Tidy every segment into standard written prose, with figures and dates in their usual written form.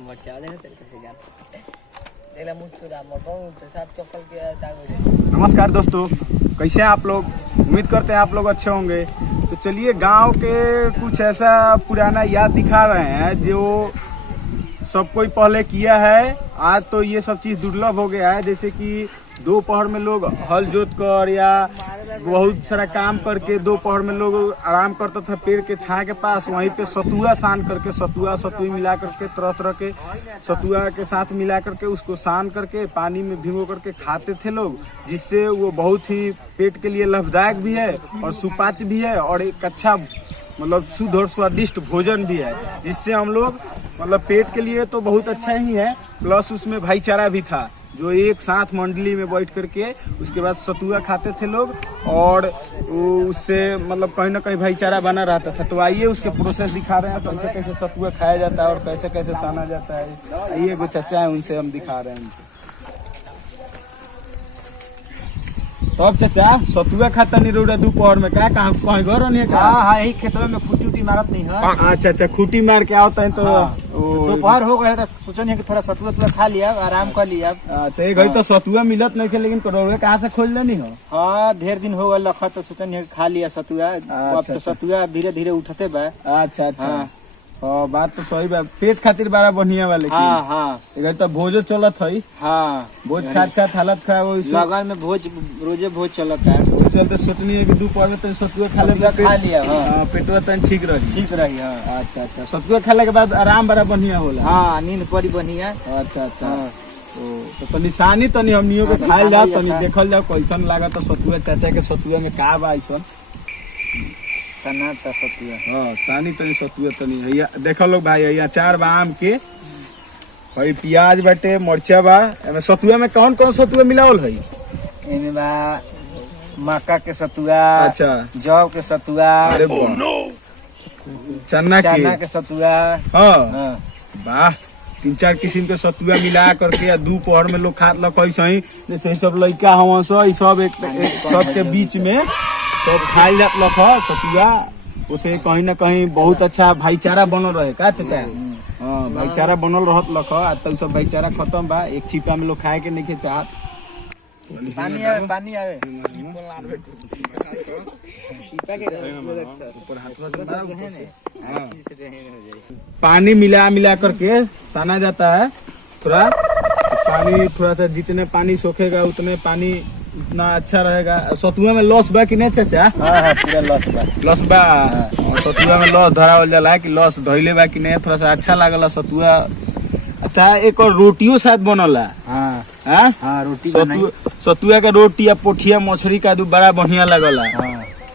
नमस्कार दोस्तों, कैसे हैं आप लोग। उम्मीद करते हैं आप लोग अच्छे होंगे। तो चलिए गांव के कुछ ऐसा पुराना याद दिखा रहे हैं जो सब कोई पहले किया है। आज तो ये सब चीज़ दुर्लभ हो गया है। जैसे कि दोपहर में लोग हल जोत कर या बहुत सारा काम करके दोपहर में लोग आराम करता था पेड़ के छाया के पास। वहीं पे सतुआ सान करके सतुई मिला करके तरह तरह के सतुआ के साथ मिला करके उसको सान करके पानी में भिगो करके खाते थे लोग, जिससे वो बहुत ही पेट के लिए लाभदायक भी है और सुपाच्य भी है और एक अच्छा मतलब शुद्ध और स्वादिष्ट भोजन भी है, जिससे हम लोग मतलब पेट के लिए तो बहुत अच्छा ही है। प्लस उसमें भाईचारा भी था, जो एक साथ मंडली में बैठ करके उसके बाद सतुआ खाते थे लोग और उससे मतलब कहीं ना कहीं भाईचारा बना रहता था। तो आइए उसके प्रोसेस दिखा रहे हैं, कैसे कैसे सतुआ खाया जाता है और कैसे कैसे साना जाता है। आइए वो चचा है, उनसे हम दिखा रहे हैं उनसे। तब चाचा सतुआ खाता नहीं रोड़ा दोपहर में का कहाँ कहीं घर नहीं है? हाँ यही खेतों में खुटी मारत नहीं है। अच्छा अच्छा, खूटी मार के आता है तो दोपहर हो गया तो सोचा नहीं कि थोड़ा सतुआ खा लिया, आराम कर लिया। अच्छा, एक घड़ी तो सतुआ मिलत नहीं थे, लेकिन करोड़े कहाँ से खोल लेनी हो? हाँ ढेर दिन हो गया लखा तो सोचा नहीं खा लिया सतुआ। अब तो सतुआ धीरे धीरे उठते बा। अच्छा अच्छा, बात तो सही बात, पेट खातिर बड़ा बढ़िया वाले। हाँ हाँ, इधर तो भोजो चलत है। हाँ भोज खात हालत खराब हो लगन में रोजे भोज चलता है। वो चलते सोचनी है कि दोपहर में तो सतुआ खा लिया। हाँ पेटवा तन ठीक रही। हाँ। अच्छा अच्छा, सतुआ खाने के बाद आराम बड़ा बढ़िया होला। हाँ नींद बड़ी बढ़िया। अच्छा अच्छा, तो निशानी तनी हमनियों के खाइल जाओ, तनी देखल जाओ कैसन लागत सतुआ। चाचा के सतुआ में का बा ऐसन सतुआ? हाँ सानी तनी सतुआ तनी देखो लोग भाई, ये अचार बा आम के, भाई प्याज बाटे, मरचा बा। एमे सतुआ में कौन कौन सतुआ मिलावल है? एमे बा मक्का के सतुआ, अच्छा जौ के सतुआ, चना के सतुआ। हाँ वाह, 3-4 किस्म के सतुआ मिला करके दोपहर में लोग खात लग सही। जैसे सब लड़का हवा सब एक सबके बीच में सब खाई जात लख सतुआ। उसे कहीं ना कहीं बहुत अच्छा भाईचारा बनल रहे का चाचा? हाँ भाईचारा बनल रहत लख। आज तक सब भाईचारा खत्म बा, एक छिपा में लोग खाए के नहीं चाहत। पानी आवे पानी मिला करके साना जाता है। थोड़ा पानी थोड़ा सा जितने पानी सोखेगा उतने पानी उतना अच्छा रहेगा। सतुआ में लॉस बा कि नहीं चाचा? हाँ पूरा लॉस बा। सतुआ में लॉस धरावल जाला कि लॉस धइले बा कि नहीं, थोड़ा सा अच्छा लागला सतुआ। अच्छा, एक और रोटियों शायद बनला। हाँ रोटी सतुआ का रोटी या पोठिया मछली का बड़ा बढ़िया लगला।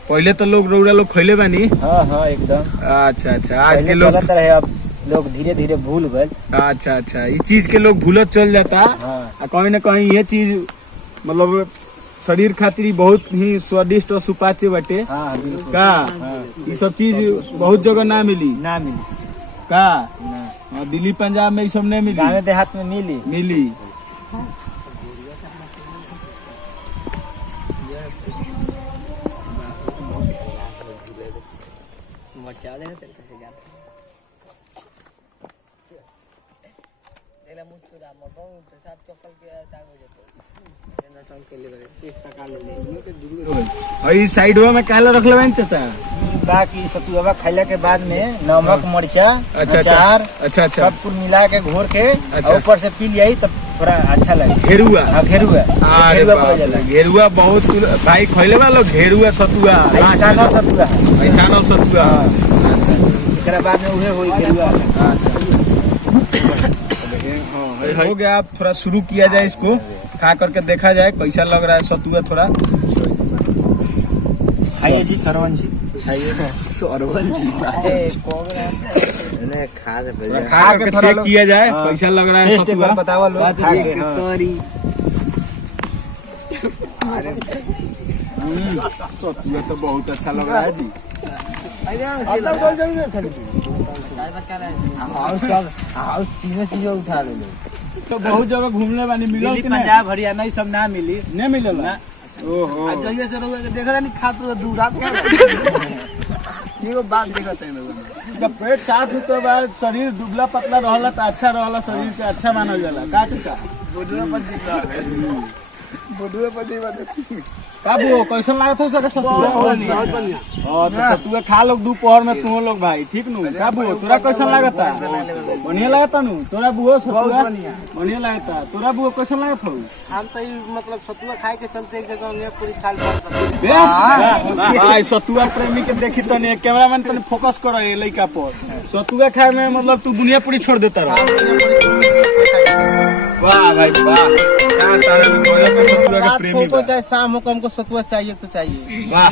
पहले तो लोग रौड़ा लोग खैले बानी। हाँ एकदम। अच्छा अच्छा, आज के लोग अब लोग धीरे धीरे भूल गए। अच्छा अच्छा, इस चीज के लोग भूलत चल जाता। कहीं ना कहीं ये चीज मतलब शरीर खातिर बहुत ही स्वादिष्ट और सुपाच्य बाटे। का ये सब चीज बहुत जगह ना मिली का? दिल्ली पंजाब में ये सब नहीं मिली, गाँव देहात में मिली। साइड में कहला रख ले चाचा? बाकी सतुआ खाइला के बाद में नमक मरचा अचार अच्छा सब कुछ मिला के घोर के ऊपर से पी लिया तब थोड़ा अच्छा लगे। घेरुआ बहुत भाई खैले वाला घेरुआ सतुआ एकरा बाद में उहे होई घेरुआ। हो गया, अब थोड़ा शुरू किया जाए, इसको खा करके देखा जाए कैसा लग रहा है सतुआ। थोड़ा खाइए जी सरवन जी, खा करके चेक किया जाए कैसा लग रहा है सतुआ। बताओ लोग सतुआ तो बहुत अच्छा लग रहा है जी। तीनों चीजें उठा ले तो बहुत जगह घूमने वाली मिली, पंजाब हरियाणा ये सब ना मिली, नहीं मिलल। ओहो, जइए से देखा नहीं खाते दूर रात का बात देखते हैं। का पेट साफ हो के बाद शरीर दुबला पतला रहला तो अच्छा रहला, शरीर के अच्छा मानल जाला का का काबू कैसन लागत हो सके सतुआ? हां तो सतुआ खा लोग दोपहर में तुम लोग भाई, ठीक नु? काबू तोरा कैसन लागता? बढ़िया लागता नु? तोरा बुओ सतुआ बढ़िया लागता? तोरा बुओ कैसन लागत हो? हम तो मतलब सतुआ खाए के चलते एक जगह में पूरी खाल भाई सतुआ प्रेमी के देखी तने कैमरामैन तने फोकस करो ये लइका पर। सतुआ खाए में मतलब तू बुनिया पूरी छोड़ देता रह। वाह भाई वाह, क्या तारे में गजब का सतुआ का प्रेमी बा। चाहे शाम हो हमको सतुआ चाहिए तो चाहिए। वाह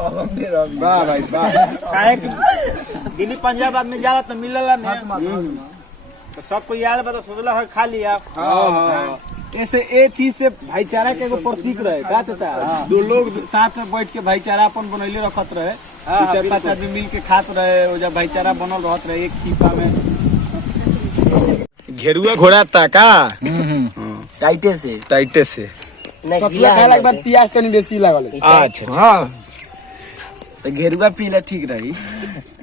वाह भाई वाह। काहे कि दिल्ली पंजाब आदमी जाला तो मिलला नहीं, तो सब कोई आयल बता सोचला है खा लिया। हां ऐसे ए चीज से भाईचारा के एगो प्रतीक रहे का चाचा? दो लोग साथ में बैठ के भाईचारा अपन बनैले रखत रहे, चार पांच आदमी मिल के खात रहे, वो जब भाईचारा बनल रहत रहे एक छिपा में। घेरुआ घोड़ा था का टाइटे से सतुआ खाए के बाद प्याज तनी बेसी लागल। अच्छा हां तो घेरुआ पीला ठीक रही।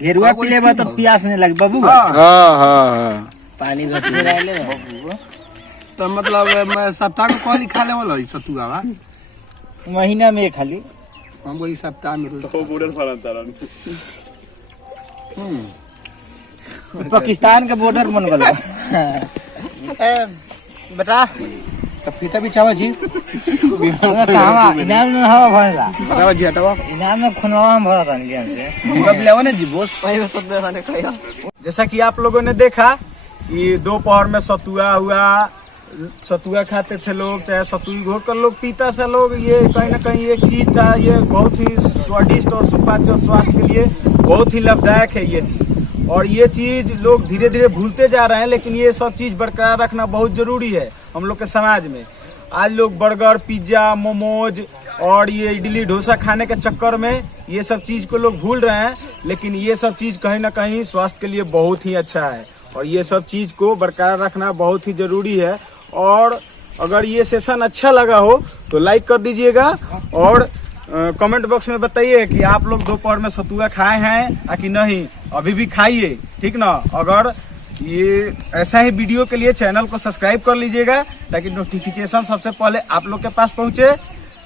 घेरुआ पीले बा तो प्यास नहीं लगे बाबू। हां पानी घट में रहले बाबू। तो मतलब मैं सप्ताह को कौन खा ले वाला सतुआ बा? महीना में खाली हम कोई सप्ताह में तो बॉर्डर फरन तारन। पाकिस्तान का बॉर्डर बन गलो। ए बेटा तो फीता बिछावा जी कहवा इनाम में हवा भरला बतावा जी हटावा इनाम में खुनवा में भरा था ज्ञान से बदलेवा ने जी बोस पहले सब ने खाया। जैसा कि आप लोगों ने देखा कि दोपहर में सतुआ हुआ, सतुआ खाते थे लोग, चाहे सतुई घोर कर लोग पीता था लोग। ये कहीं ना कहीं एक चीज था, ये बहुत ही स्वादिष्ट और सुपाच्य स्वास्थ्य के लिए बहुत ही लाभदायक है ये चीज। और ये चीज लोग धीरे धीरे भूलते जा रहे हैं, लेकिन ये सब चीज बरकरार रखना बहुत जरूरी है हम लोग के समाज में। आज लोग बर्गर, पिज्जा, मोमोज और ये इडली डोसा खाने के चक्कर में ये सब चीज को लोग भूल रहे हैं, लेकिन ये सब चीज कहीं ना कहीं स्वास्थ्य के लिए बहुत ही अच्छा है और ये सब चीज को बरकरार रखना बहुत ही जरूरी है। और अगर ये सेशन अच्छा लगा हो तो लाइक कर दीजिएगा और कमेंट बॉक्स में बताइए कि आप लोग दोपहर में सतुआ खाए हैं या कि नहीं, अभी भी खाइए, ठीक ना? अगर ये ऐसा ही वीडियो के लिए चैनल को सब्सक्राइब कर लीजिएगा ताकि नोटिफिकेशन सबसे पहले आप लोग के पास पहुंचे।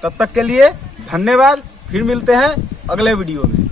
तब तक के लिए धन्यवाद, फिर मिलते हैं अगले वीडियो में।